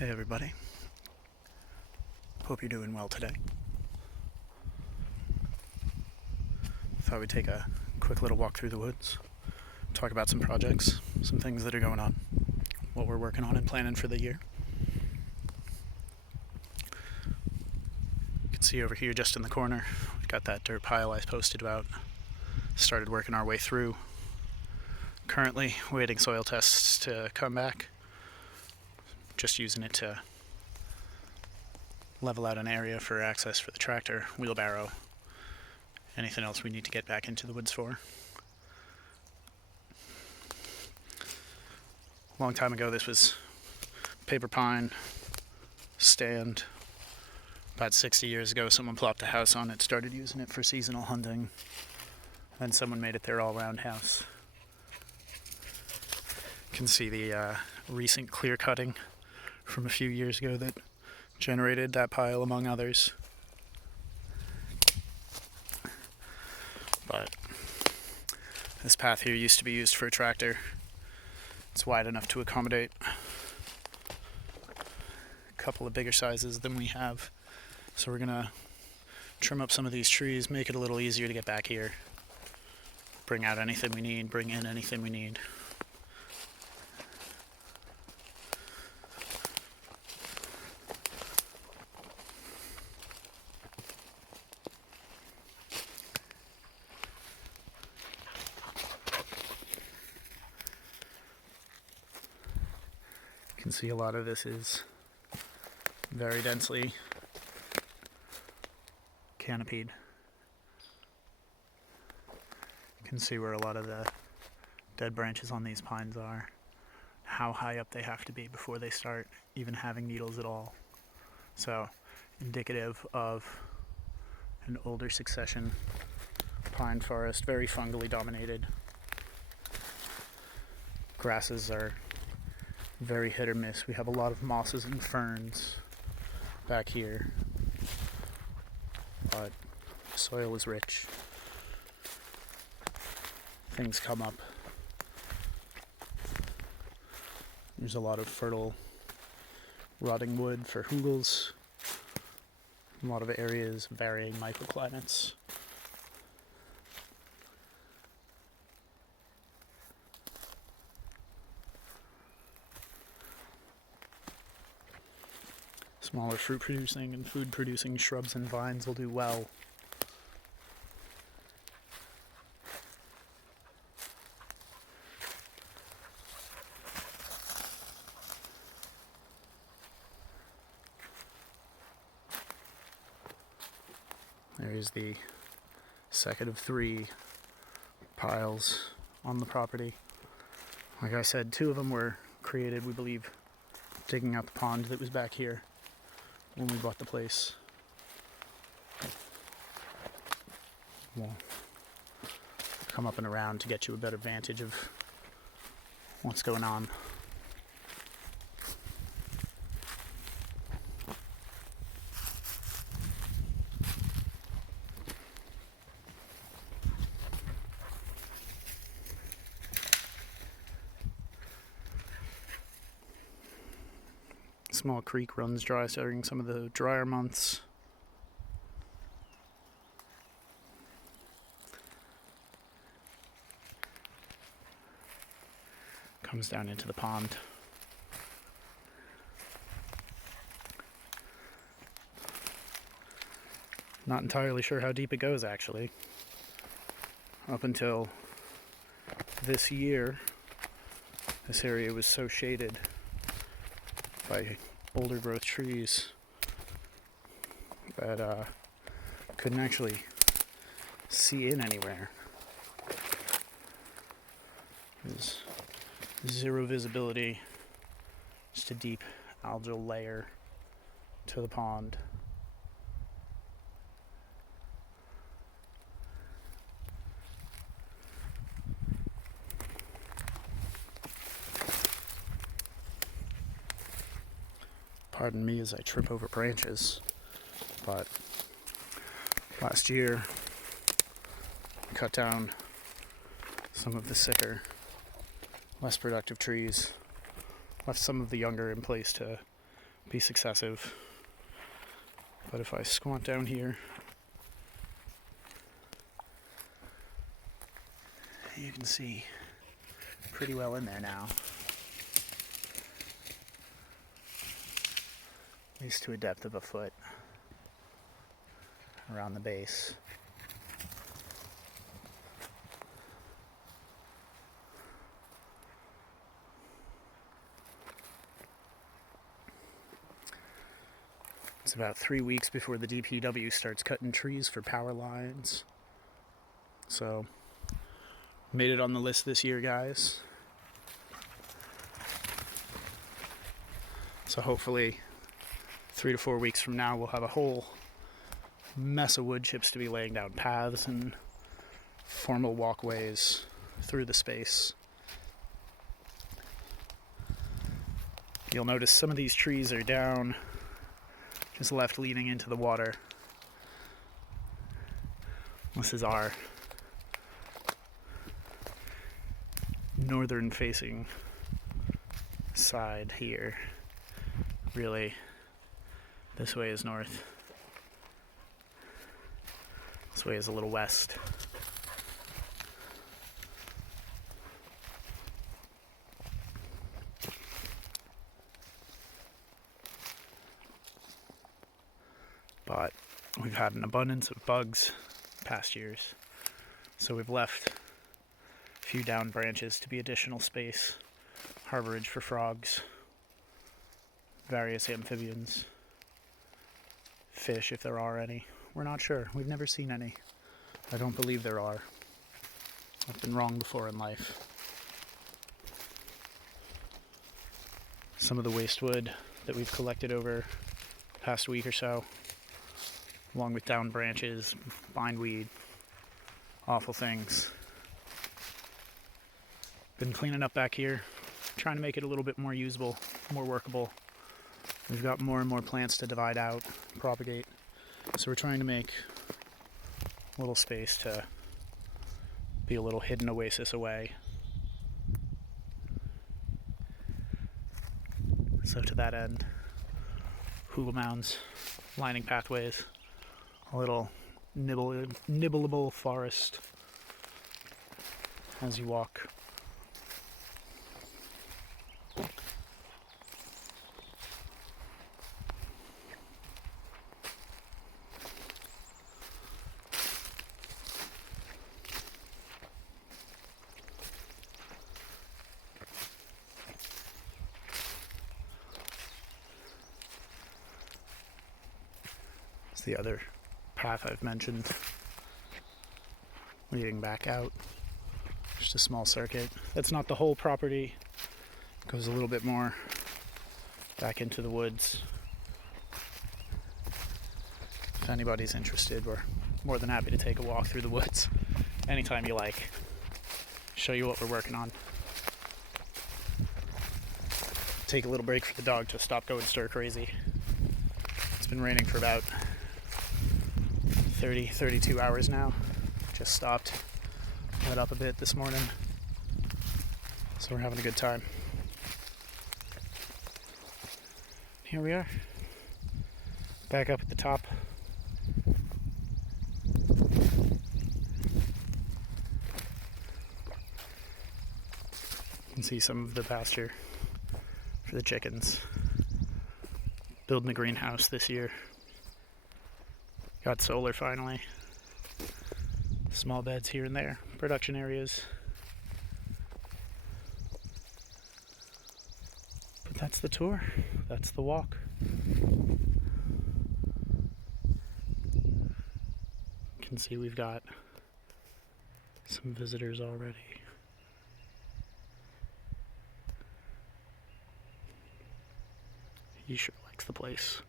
Hey everybody, hope you're doing well today. Thought we'd take a quick little walk through the woods, talk about some projects, some things that are going on, what we're working on and planning for the year. You can see over here just in the corner, we've got that dirt pile I posted about. Started working our way through. Currently waiting soil tests to come back. Just using it to level out an area for access for the tractor, wheelbarrow, anything else we need to get back into the woods for. A long time ago this was paper pine stand. About 60 years ago someone plopped a house on it, started using it for seasonal hunting. Then someone made it their all-round house. You can see the recent clear cutting from a few years ago that generated that pile among others. But this path here used to be used for a tractor. It's wide enough to accommodate a couple of bigger sizes than we have. So we're gonna trim up some of these trees, make it a little easier to get back here. Bring out anything we need, bring in anything we need. You can see a lot of this is very densely canopied. You can see where a lot of the dead branches on these pines are, how high up they have to be before they start even having needles at all. So, indicative of an older succession pine forest, very fungally dominated. Grasses are very hit or miss. We have a lot of mosses and ferns back here, but the soil is rich. Things come up. There's a lot of fertile rotting wood for hoogles. A lot of areas varying microclimates. Smaller fruit-producing and food-producing shrubs and vines will do well. There is the second of 3 piles on the property. Like I said, 2 of them were created, we believe, digging out the pond that was back here when we bought the place. We'll come up and around to get you a better vantage of what's going on. Small creek runs dry during some of the drier months. Comes down into the pond. Not entirely sure how deep it goes, actually. Up until this year, this area was so shaded by older growth trees that couldn't actually see in anywhere. There's zero visibility, just a deep algal layer to the pond. Pardon me as I trip over branches, but last year I cut down some of the sicker, less productive trees, left some of the younger in place to be successive. But if I squat down here, you can see pretty well in there now. At least to a depth of a foot around the base. It's about 3 weeks before the DPW starts cutting trees for power lines. So, made it on the list this year, guys. So hopefully 3 to 4 weeks from now we'll have a whole mess of wood chips to be laying down paths and formal walkways through the space. You'll notice some of these trees are down, just left leading into the water. This is our northern facing side here. Really, this way is north. This way is a little west. But we've had an abundance of bugs past years, so we've left a few down branches to be additional space, harborage for frogs, various amphibians, fish if there are any. We're not sure. We've never seen any. I don't believe there are. I've been wrong before in life. Some of the waste wood that we've collected over the past week or so, along with down branches, bindweed, awful things. Been cleaning up back here, trying to make it a little bit more usable, more workable. We've got more and more plants to divide out, propagate. So we're trying to make a little space to be a little hidden oasis away. So to that end, hula mounds, lining pathways, a little nibbleable forest as you walk. It's the other path I've mentioned, leading back out. Just a small circuit. That's not the whole property. It goes a little bit more back into the woods. If anybody's interested, we're more than happy to take a walk through the woods anytime you like. Show you what we're working on. Take a little break for the dog to stop going stir crazy. It's been raining for about 32 hours now. Just stopped, let up a bit this morning. So we're having a good time. Here we are. Back up at the top. You can see some of the pasture for the chickens. Building a greenhouse this year. Got solar finally. Small beds here and there. Production areas. But that's the tour. That's the walk. You can see we've got some visitors already. He sure likes the place.